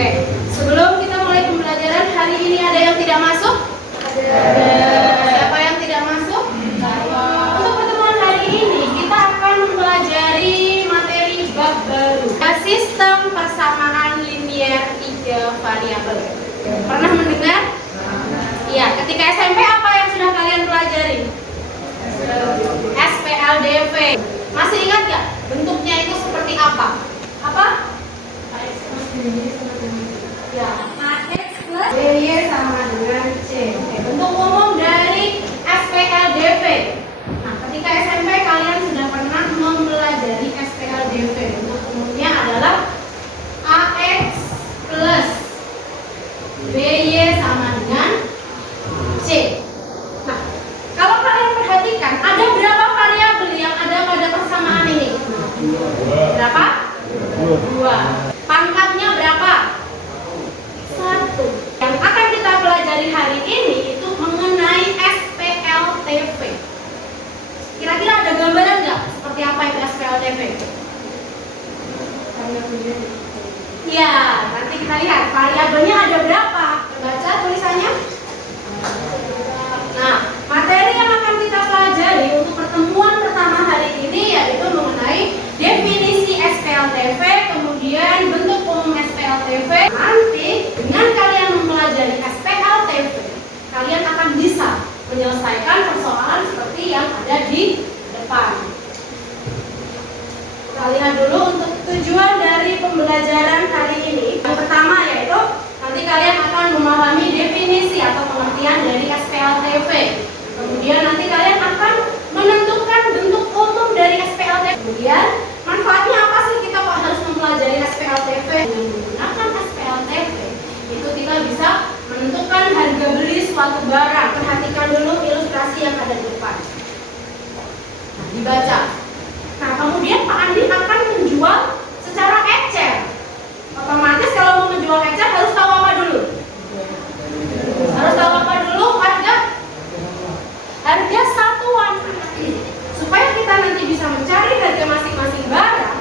Oke, sebelum kita mulai pembelajaran hari ini ada yang tidak masuk? Ada. Siapa yang tidak masuk? Untuk pertemuan hari ini kita akan mempelajari materi bab baru, sistem persamaan linier 3 variabel. Pernah mendengar? Iya, ketika SMP apa yang sudah kalian pelajari? SPLDV. Masih ingat nggak bentuknya itu seperti apa? Apa? Ya, AX plus BY sama dengan C. Oke, bentuk umum dari SPLDV. Nah, ketika SMP kalian sudah pernah mempelajari SPLDV. Bentuk umumnya adalah AX plus BY sama dengan C. Nah, kalau kalian perhatikan, ada berapa variabel yang ada pada persamaan ini? Berapa? 2. Pangkatnya berapa? 1. Yang akan kita pelajari hari ini itu mengenai SPLTV. Kira-kira ada gambaran nggak seperti apa itu SPLTV? Ya, nanti kita lihat variabelnya ada berapa. Baca tulisannya. Nah, materi yang akan kita pelajari untuk pertemuan pertama hari ini yaitu mengenai definisi SPLTV, kemudian bentuk umum SPLTV. Nanti dengan kalian mempelajari SPLTV, kalian akan bisa menyelesaikan persoalan seperti yang ada di depan. Kita lihat dulu untuk tujuan dari pembelajaran hari ini. Yang pertama yaitu nanti kalian akan memahami definisi atau pengertian dari SPLTV. Kemudian nanti kalian akan menentukan bentuk umum dari SPLTV. Kemudian manfaatnya apa sih kita kok harus mempelajari SPLTV? Dengan menggunakan SPLTV itu kita bisa menentukan harga beli suatu barang. Perhatikan dulu ilustrasi yang ada di depan. Nah, dibaca. Nah, kemudian Pak Andi akan menjual secara ecer. Otomatis kalau mau menjual ecer harus tahu apa dulu? Harus tahu apa dulu? Harga satuan. Supaya kita nanti bisa mencari harga masing-masing barang,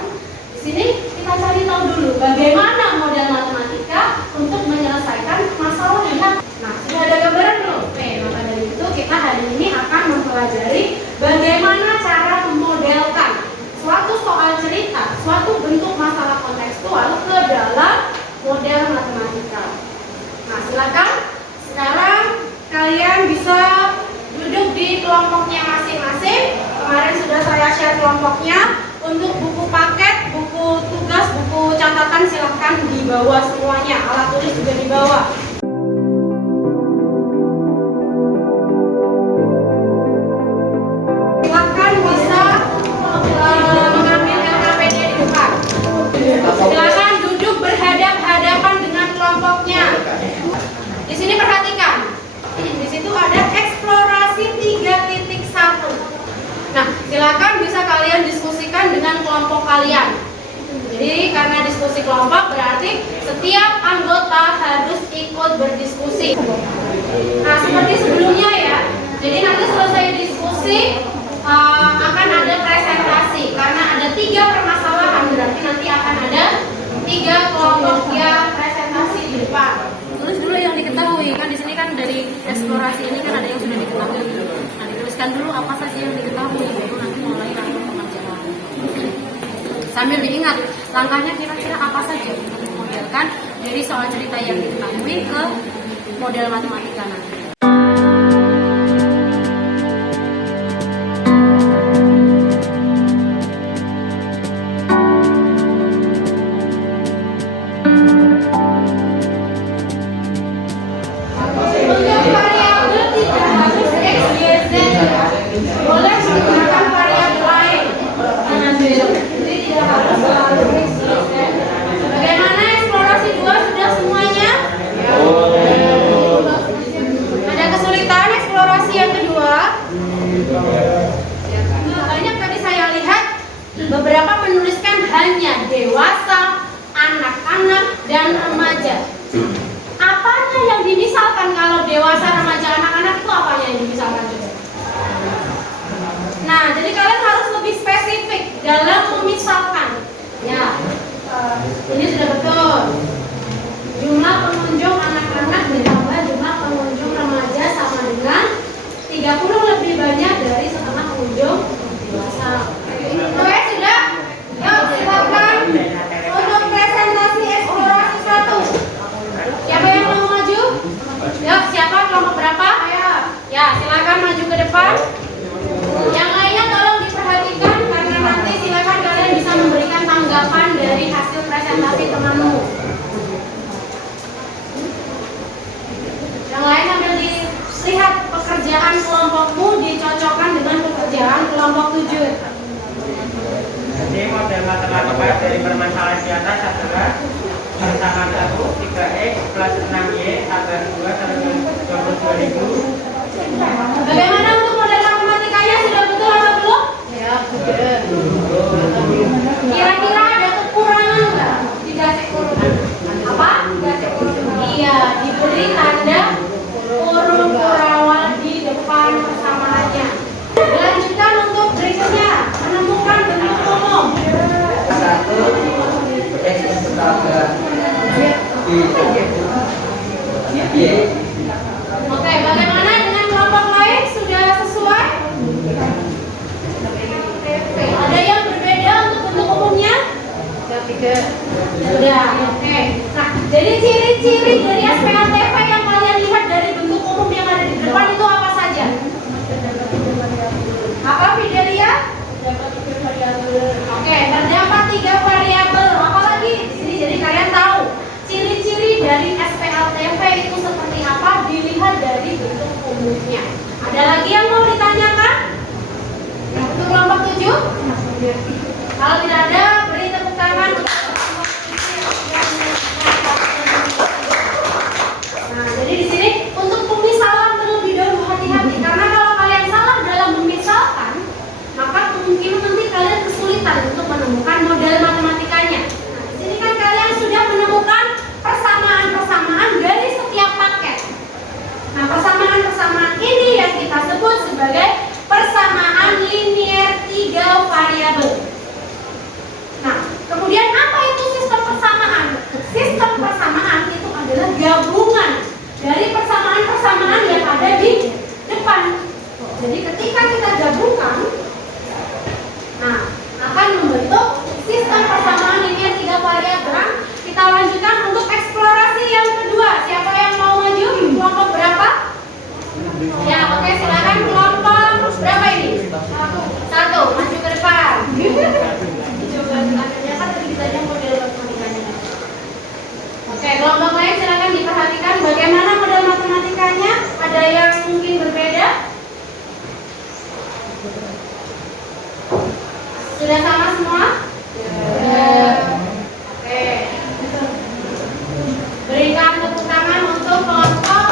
di sini kita cari tahu dulu bagaimana model matematika untuk menyelesaikan masalahnya. Nah, sudah ada gambaran belum? Oke, maka dari itu kita hari ini akan mempelajari bagaimana cara memodelkan suatu soal cerita, suatu bentuk masalah kontekstual ke dalam model matematika. Nah, silakan sekarang kalian bisa duduk di kelompoknya masing-masing. Kemarin sudah saya share kelompoknya. Untuk buku paket, buku tugas, buku catatan silahkan dibawa semuanya. Alat tulis juga dibawa. Silakan bisa mengambil LKPD di depan. Silakan duduk berhadap-hadapan dengan kelompoknya. Di sini perhatikan. Di situ ada eksplorasi 3.1. Nah, silakan bisa kalian diskusikan dengan kelompok kalian. Jadi karena diskusi kelompok berarti setiap anggota harus ikut berdiskusi. Nah, seperti sebelumnya ya. Jadi nanti selesai diskusi akan ada presentasi. Karena ada 3 permasalahan berarti nanti akan ada 3 kelompok yang presentasi di depan. Tulis dulu yang diketahui, kan di sini kan dari eksplorasi ini kan ada yang sudah diketahui. Nah, dituliskan dulu apa saja yang diketahui, baru nanti mulai langkah pengerjaan. Sambil diingat langkahnya kira-kira apa saja untuk memodelkan dari soal cerita yang diketahui ke model matematika nanti. Bagaimana eksplorasi 2 sudah semuanya? Ada kesulitan eksplorasi yang kedua? Banyak tadi saya lihat beberapa menuliskan hanya dewasa, anak-anak, dan remaja. Apanya yang dimisalkan kalau dewasa, remaja, anak-anak itu apanya yang dimisalkan? Nah, jadi kalian harus lebih spesifik dalam memisalkan. Ya, ini sudah betul. 30 lebih banyak dari setengah pengunjung biasa. Oke, sudah? Yuk, silakan untuk presentasi eksplorasi 1. Siapa yang mau maju? Yuk, siapa? Kelompok berapa? Ya, silakan maju ke depan. Yang lainnya tolong diperhatikan karena nanti silakan kalian bisa memberikan tanggapan dari hasil presentasi temanmu. Yang lain sambil dilihat pekerjaan kelompokmu dicocokkan dengan pekerjaan kelompok 7. Jadi model matematika dari permasalahan di atas adalah bersama 1 3x plus 6y tambah 2 tambah 22.000. Bagaimana untuk model matematikanya, sudah betul atau belum? Ya, sudah. Kira-kira ada kekurangan nggak di dasar kurungan? Apa? Dasar kurungan. Iya, diberi tanda kurung kurawal di depan persamaannya. Dilanjutkan untuk berikutnya, menemukan bentuk umum. 1 x tambah y. Oke, bagaimana dengan kelompok lain? Sudah sesuai? Ada yang berbeda untuk bentuk umumnya? Sudah, oke. Nah, jadi ciri-ciri dari SPLTV yang kalian lihat dari bentuk umum yang ada di depan itu apa saja? Apa, Fidelia? Oke, terdapat 3 variabel. Apalagi di sini, jadi kalian tahu ciri-ciri dari SPLTV itu seperti apa dilihat dari bentuk umumnya. Ada lagi yang mau ditanyakan? Untuk kelompok 7? Kalau tidak ada, beri tepuk tangan. Nah, jadi di sini untuk pemisalan terlebih dahulu hati-hati karena kalau kalian salah dalam memisalkan, maka kemungkinan nanti kalian kesulitan untuk menemukan model matematikanya. Nah, di sini kan kalian sudah menemukan persamaan-persamaan dari setiap paket. Nah, persamaan-persamaan ini yang kita sebut sebagai persamaan linier 3 variabel. Nah, kemudian apa itu sistem persamaan? Sistem persamaan itu adalah gabungan dari persamaan-persamaan yang ada di depan. Jadi ketika kita gabungkan, nah, akan membentuk sistem persamaan linier 3 variabel. Kita lanjutkan untuk eksplorasi yang kedua. Siapa yang mau maju? Kelompok berapa? Ya, oke, silakan kelompok berapa ini? 1, maju ke depan. Coba kan tadi kita aja model matematikanya. Oke, kelompok lain silakan diperhatikan bagaimana model matematikanya. Ada yang mungkin berbeda? Sudah sama semua? Ya. Oke. Berikan tepuk tangan untuk kelompok.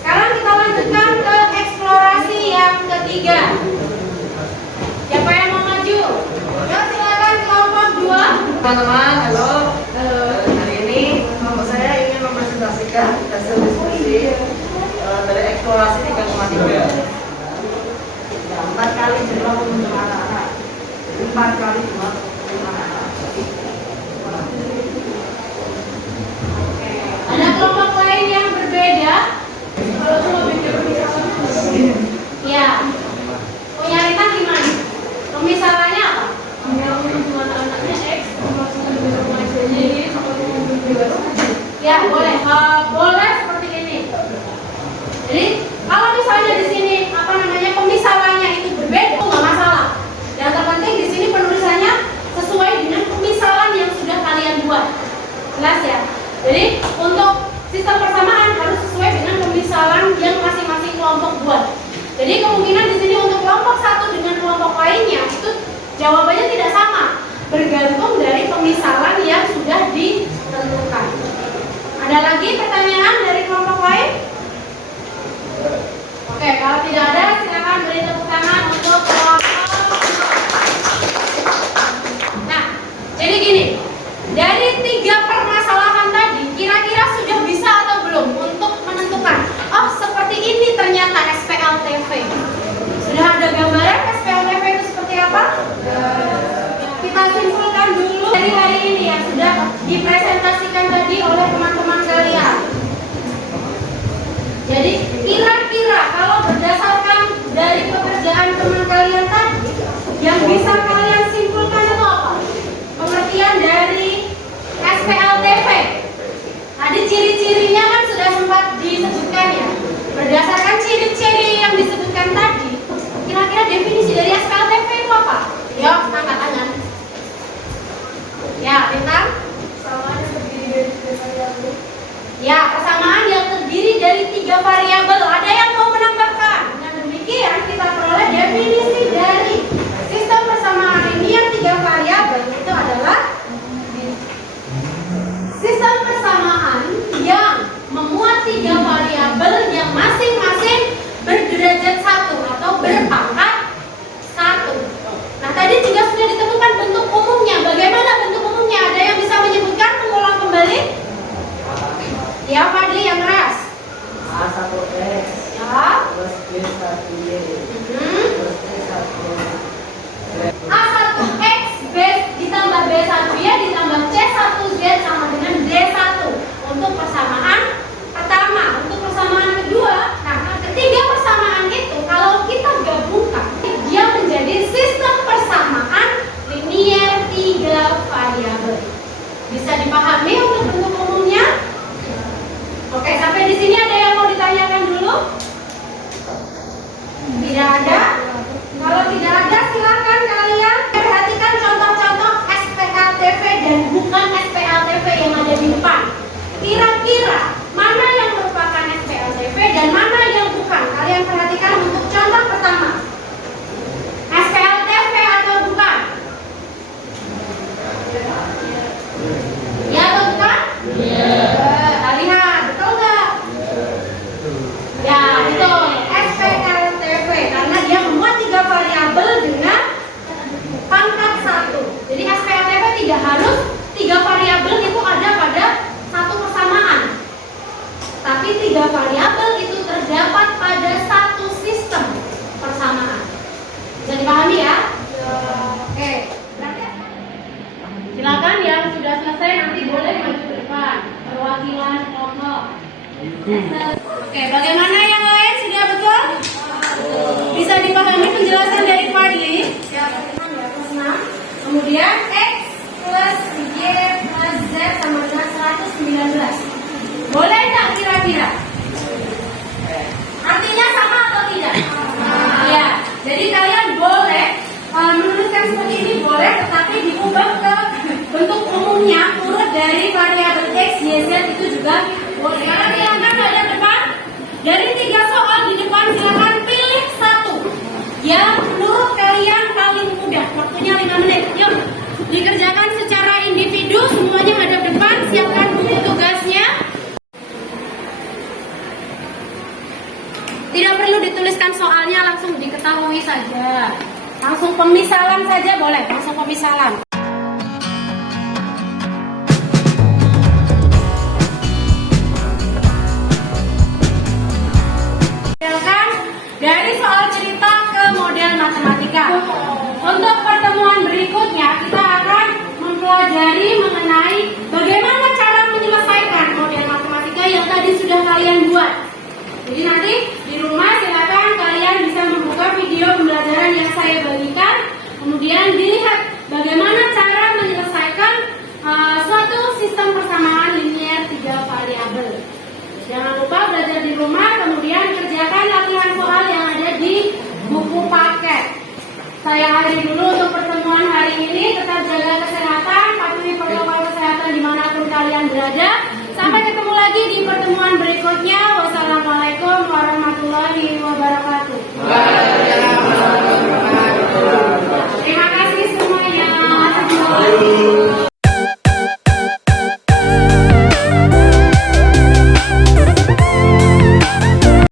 Sekarang kita lanjutkan ke eksplorasi yang ketiga. Siapa yang mau maju? Ya, silakan kelompok 2. Teman-teman, halo. Hari ini kelompok saya ingin mempresentasikan hasil diskusi dari eksplorasi 3,3. 4 kali jumlah pengunjung anak-anak. 4 kali jumlah pengunjung anak-anak. Ada kelompok lain yang berbeda? Kalau cuma bikin pemisalan. Ya. Punya Rita gimana? Pemisalannya apa? Yang anak-anaknya X, ya boleh, boleh seperti ini. Jadi kalau misalnya di sini apa namanya pemisalannya itu berbeda, itu nggak masalah. Yang terpenting di sini penulisannya sesuai dengan pemisalan yang sudah kalian buat. Jelas ya? Jadi untuk sistem persamaan harus sesuai dengan pemisalan yang masing-masing kelompok buat. Jadi kemungkinan di sini untuk kelompok 1 dengan kelompok lainnya itu jawabannya tidak sama, bergantung dari pemisalan yang sudah ditentukan. Ada lagi pertanyaan dari kelompok lain? Oke, kalau tidak ada silakan beri tepuk tangan untuk kelompok. Nah, jadi gini, dari 3 permasalahan tadi kira-kira sudah bisa atau belum untuk menentukan, oh seperti ini ternyata SPLTV. Sudah ada gambaran SPLTV itu seperti apa? Kita simpulkan dulu dari hari ini yang sudah dipresentasikan tadi oleh teman-teman kalian. Oke, bagaimana yang lain sudah betul? Bisa dipahami penjelasan dari Fadli? Kemudian X plus Y plus Z sama dengan 119. Boleh nggak kira-kira? Artinya sama atau tidak? Ya, jadi kalian boleh menuliskan seperti ini boleh, tetapi diubah ke bentuk umumnya urut dari variabel X, Y, Z itu juga boleh. Karena silakan kalian depan dari 3 soal di depan silakan pilih satu yang menurut kalian paling mudah. Waktunya 5 menit. Yuk, dikerjakan secara individu, semuanya hadap depan, siapkan buku tugasnya. Tidak perlu dituliskan soalnya, langsung diketahui saja. Langsung pemisalan saja boleh, langsung pemisalan. Dari soal cerita ke model matematika. Untuk pertemuan berikutnya kita akan mempelajari mengenai bagaimana cara menyelesaikan model matematika yang tadi sudah kalian buat. Jadi nanti di rumah silakan kalian bisa membuka video pembelajaran yang saya bagikan, kemudian dilihat bagaimana cara menyelesaikan suatu sistem persamaan linier 3 variabel. Jangan lupa belajar di rumah, kemudian kerjakan latihan soal yang ada di buku paket. Saya akhiri dulu untuk pertemuan hari ini.